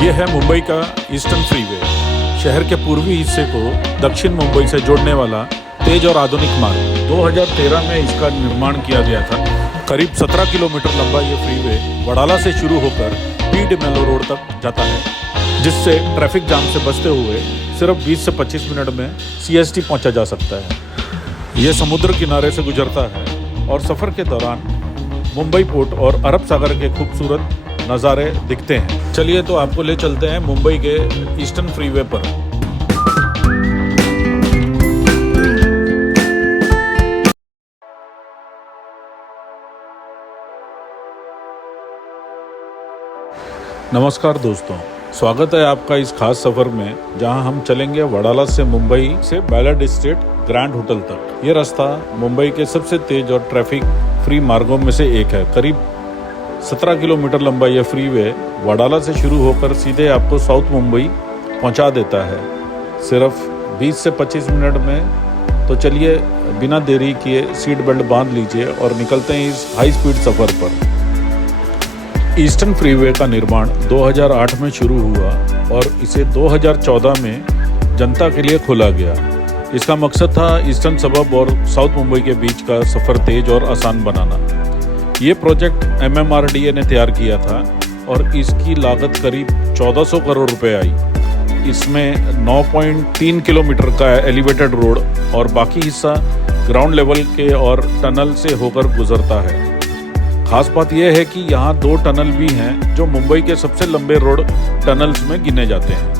ये है मुंबई का ईस्टर्न फ्रीवे, शहर के पूर्वी हिस्से को दक्षिण मुंबई से जोड़ने वाला तेज और आधुनिक मार्ग। 2013 में इसका निर्माण किया गया था। करीब 17 किलोमीटर लंबा ये फ्रीवे वडाला से शुरू होकर पी डी मेलो रोड तक जाता है, जिससे ट्रैफिक जाम से बचते हुए सिर्फ 20 से 25 मिनट में CST पहुंचा जा सकता है। ये समुद्र किनारे से गुजरता है और सफ़र के दौरान मुंबई पोर्ट और अरब सागर के खूबसूरत नज़ारे दिखते हैं। चलिए तो आपको ले चलते हैं मुंबई के ईस्टर्न फ्रीवे पर। नमस्कार दोस्तों, स्वागत है आपका इस खास सफ़र में, जहां हम चलेंगे वडाला से मुंबई से बैलर्ड स्ट्रीट ग्रैंड होटल तक। ये रास्ता मुंबई के सबसे तेज और ट्रैफिक फ्री मार्गों में से एक है। करीब 17 किलोमीटर लंबा यह फ्रीवे वडाला से शुरू होकर सीधे आपको साउथ मुंबई पहुंचा देता है, सिर्फ 20 से 25 मिनट में। तो चलिए बिना देरी किए सीट बेल्ट बांध लीजिए और निकलते हैं इस हाई स्पीड सफ़र पर। ईस्टर्न फ्रीवे का निर्माण 2008 में शुरू हुआ और इसे 2014 में जनता के लिए खोला गया। इसका मकसद था ईस्टर्न सबअर्ब और साउथ मुंबई के बीच का सफ़र तेज और आसान बनाना। ये प्रोजेक्ट MMRDA ने तैयार किया था और इसकी लागत करीब 1400 करोड़ रुपए आई। इसमें 9.3 किलोमीटर का एलिवेटेड रोड और बाकी हिस्सा ग्राउंड लेवल के और टनल से होकर गुजरता है। खास बात यह है कि यहाँ 2 टनल भी हैं जो मुंबई के सबसे लंबे रोड टनल्स में गिने जाते हैं।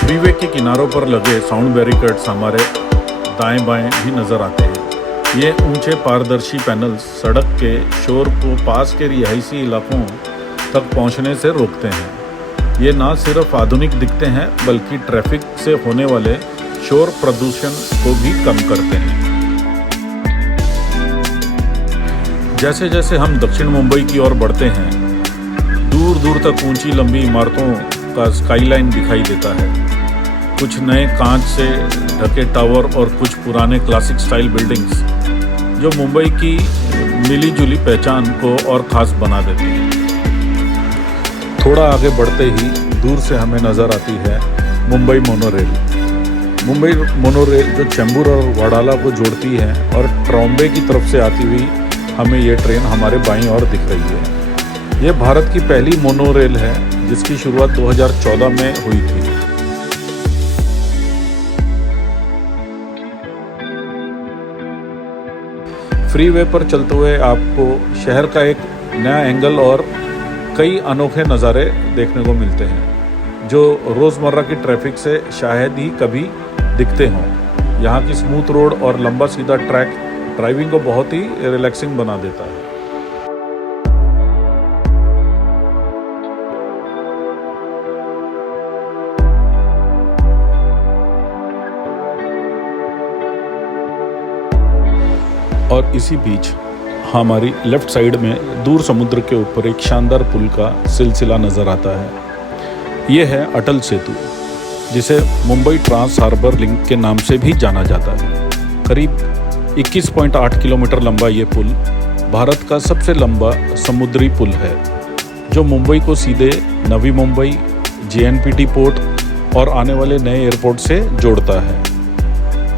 फ्रीवे के किनारों पर लगे साउंड बैरिकेड्स हमारे दाएं बाएं भी नज़र आते हैं। ये ऊंचे पारदर्शी पैनल्स सड़क के शोर को पास के रिहायशी इलाकों तक पहुंचने से रोकते हैं। ये ना सिर्फ आधुनिक दिखते हैं बल्कि ट्रैफिक से होने वाले शोर प्रदूषण को भी कम करते हैं। जैसे जैसे हम दक्षिण मुंबई की ओर बढ़ते हैं, दूर दूर तक ऊंची लंबी इमारतों का स्काईलाइन दिखाई देता है। कुछ नए कांच से ढके टावर और कुछ पुराने क्लासिक स्टाइल बिल्डिंग्स जो मुंबई की मिली जुली पहचान को और ख़ास बना देती हैं। थोड़ा आगे बढ़ते ही दूर से हमें नज़र आती है मुंबई मोनोरेल। मुंबई मोनोरेल जो चेंबूर और वडाला को जोड़ती है और ट्रॉम्बे की तरफ से आती हुई हमें ये ट्रेन हमारे बाईं ओर दिख रही है। ये भारत की पहली मोनोरेल है जिसकी शुरुआत 2014 में हुई थी। फ्रीवे पर चलते हुए आपको शहर का एक नया एंगल और कई अनोखे नज़ारे देखने को मिलते हैं जो रोज़मर्रा की ट्रैफिक से शायद ही कभी दिखते हों। यहाँ की स्मूथ रोड और लंबा सीधा ट्रैक ड्राइविंग को बहुत ही रिलैक्सिंग बना देता है। और इसी बीच हमारी लेफ्ट साइड में दूर समुद्र के ऊपर एक शानदार पुल का सिलसिला नज़र आता है। ये है अटल सेतु, जिसे मुंबई ट्रांस हार्बर लिंक के नाम से भी जाना जाता है। करीब 21.8 किलोमीटर लंबा ये पुल भारत का सबसे लंबा समुद्री पुल है, जो मुंबई को सीधे नवी मुंबई, JNPT पोर्ट और आने वाले नए एयरपोर्ट से जोड़ता है।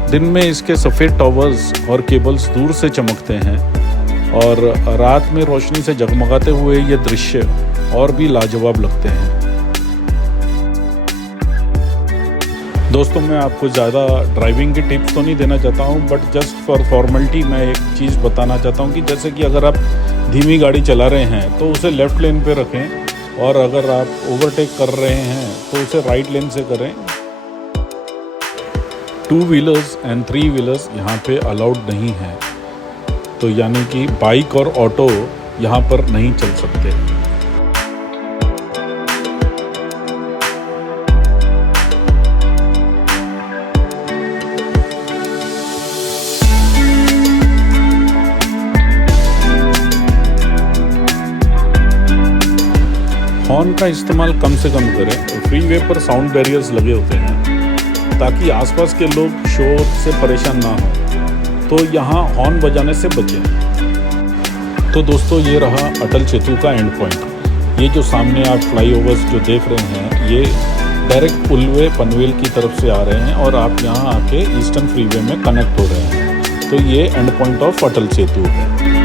दिन में इसके सफ़ेद टावर्स और केबल्स दूर से चमकते हैं और रात में रोशनी से जगमगाते हुए ये दृश्य और भी लाजवाब लगते हैं। दोस्तों, मैं आपको ज़्यादा ड्राइविंग की टिप्स तो नहीं देना चाहता हूँ, बट जस्ट फॉर फॉर्मेलिटी मैं एक चीज़ बताना चाहता हूँ कि जैसे कि अगर आप धीमी गाड़ी चला रहे हैं तो उसे लेफ़्ट लेन पे रखें और अगर आप ओवरटेक कर रहे हैं तो उसे राइट लेन से करें। 2 व्हीलर्स एंड 3 व्हीलर्स यहाँ पे अलाउड नहीं है, तो यानी कि बाइक और ऑटो यहाँ पर नहीं चल सकते। हॉर्न का इस्तेमाल कम से कम करें। फ्रीवे पर साउंड बैरियर्स लगे होते हैं ताकि आसपास के लोग शोर से परेशान ना हों। तो यहाँ हॉर्न बजाने से बचें। तो दोस्तों ये रहा अटल सेतु का एंड पॉइंट। ये जो सामने आप फ्लाईओवर्स जो देख रहे हैं ये डायरेक्ट पुलवे पनवेल की तरफ से आ रहे हैं और आप यहाँ आके ईस्टर्न फ्रीवे में कनेक्ट हो रहे हैं। तो ये and point of Atal Setu है।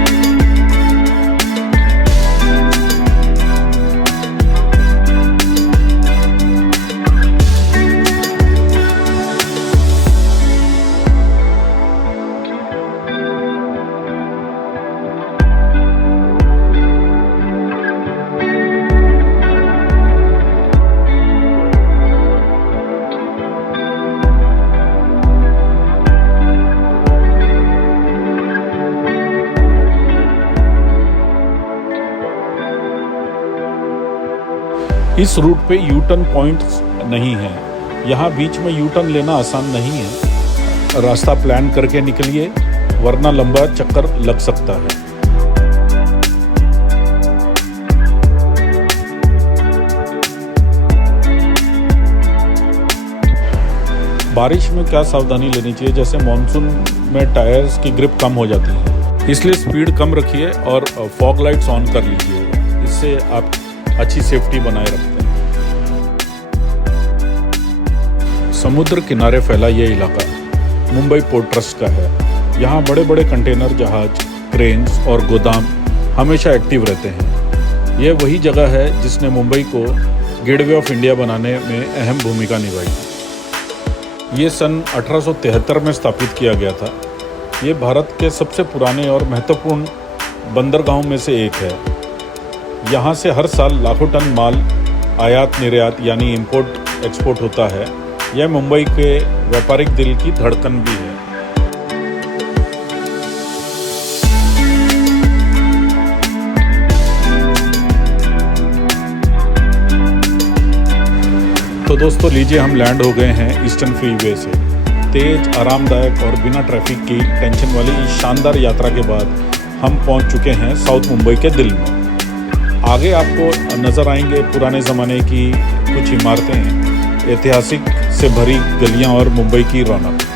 इस रूट पे यू टर्न पॉइंट्स नहीं है। यहाँ बीच में यू टर्न लेना आसान नहीं है। रास्ता प्लान करके निकलिए वरना लंबा चक्कर लग सकता है। बारिश में क्या सावधानी लेनी चाहिए, जैसे मॉनसून में टायर्स की ग्रिप कम हो जाती है, इसलिए स्पीड कम रखिए और फॉग लाइट्स ऑन कर लीजिए। इससे आप अच्छी सेफ्टी बनाए रखते हैं। समुद्र किनारे फैला ये इलाका मुंबई पोर्ट ट्रस्ट का है। यहाँ बड़े बड़े कंटेनर जहाज, क्रेन्स और गोदाम हमेशा एक्टिव रहते हैं। यह वही जगह है जिसने मुंबई को गेटवे ऑफ इंडिया बनाने में अहम भूमिका निभाई। ये सन 1873 में स्थापित किया गया था। ये भारत के सबसे पुराने और महत्वपूर्ण बंदरगाहों में से एक है। यहाँ से हर साल लाखों टन माल आयात निर्यात यानी इंपोर्ट एक्सपोर्ट होता है। यह मुंबई के व्यापारिक दिल की धड़कन भी है। तो दोस्तों लीजिए हम लैंड हो गए हैं ईस्टर्न फ्रीवे से। तेज, आरामदायक और बिना ट्रैफिक की टेंशन वाली इस शानदार यात्रा के बाद हम पहुंच चुके हैं साउथ मुंबई के दिल में। आगे आपको नज़र आएंगे पुराने ज़माने की कुछ इमारतें, ऐतिहासिक से भरी गलियां और मुंबई की रौनक।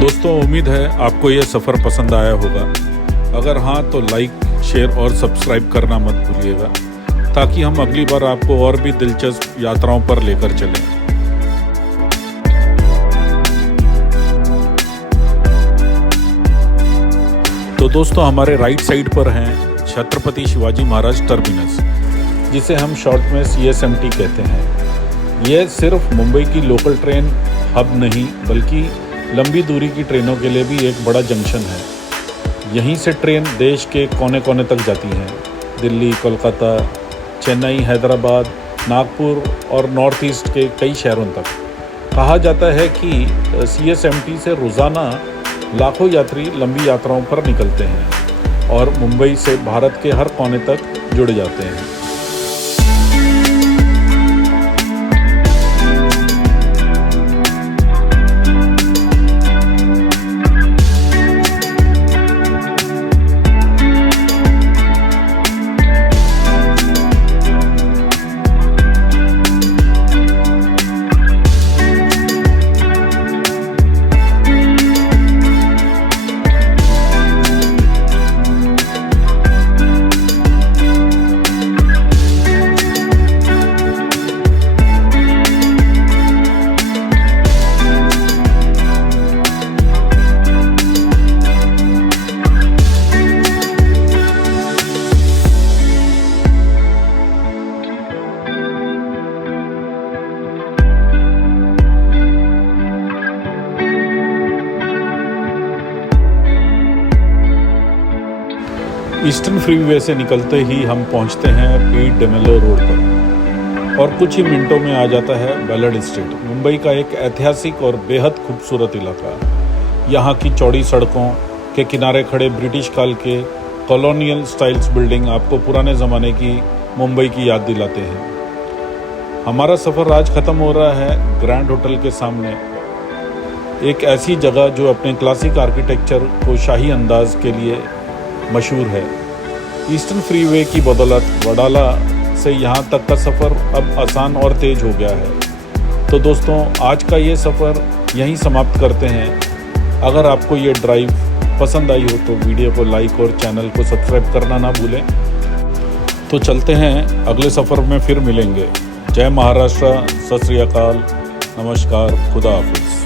दोस्तों उम्मीद है आपको यह सफ़र पसंद आया होगा। अगर हाँ तो लाइक, शेयर और सब्सक्राइब करना मत भूलिएगा ताकि हम अगली बार आपको और भी दिलचस्प यात्राओं पर लेकर चलें। तो दोस्तों हमारे राइट साइड पर हैं छत्रपति शिवाजी महाराज टर्मिनस, जिसे हम शॉर्ट में CSMT कहते हैं। यह सिर्फ मुंबई की लोकल ट्रेन हब नहीं बल्कि लंबी दूरी की ट्रेनों के लिए भी एक बड़ा जंक्शन है। यहीं से ट्रेन देश के कोने कोने तक जाती हैं। दिल्ली, कोलकाता, चेन्नई, हैदराबाद, नागपुर और नॉर्थ ईस्ट के कई शहरों तक। कहा जाता है कि CSMT से रोज़ाना लाखों यात्री लंबी यात्राओं पर निकलते हैं और मुंबई से भारत के हर कोने तक जुड़ जाते हैं। ईस्टर्न फ्रीवे से निकलते ही हम पहुंचते हैं पीट डेमेलो रोड पर और कुछ ही मिनटों में आ जाता है बैलर्ड स्ट्रीट, मुंबई का एक ऐतिहासिक और बेहद खूबसूरत इलाका। यहाँ की चौड़ी सड़कों के किनारे खड़े ब्रिटिश काल के कॉलोनियल स्टाइल्स बिल्डिंग आपको पुराने ज़माने की मुंबई की याद दिलाते हैं। हमारा सफ़र आज ख़त्म हो रहा है ग्रैंड होटल के सामने, एक ऐसी जगह जो अपने क्लासिक आर्किटेक्चर को शाही अंदाज के लिए मशहूर है। ईस्टर्न फ्रीवे की बदौलत वडाला से यहाँ तक का सफ़र अब आसान और तेज़ हो गया है। तो दोस्तों, आज का ये सफ़र यहीं समाप्त करते हैं। अगर आपको ये ड्राइव पसंद आई हो तो वीडियो को लाइक और चैनल को सब्सक्राइब करना ना भूलें। तो चलते हैं, अगले सफ़र में फिर मिलेंगे। जय महाराष्ट्र, सत श्री अकाल, नमस्कार, खुदा हाफिज़।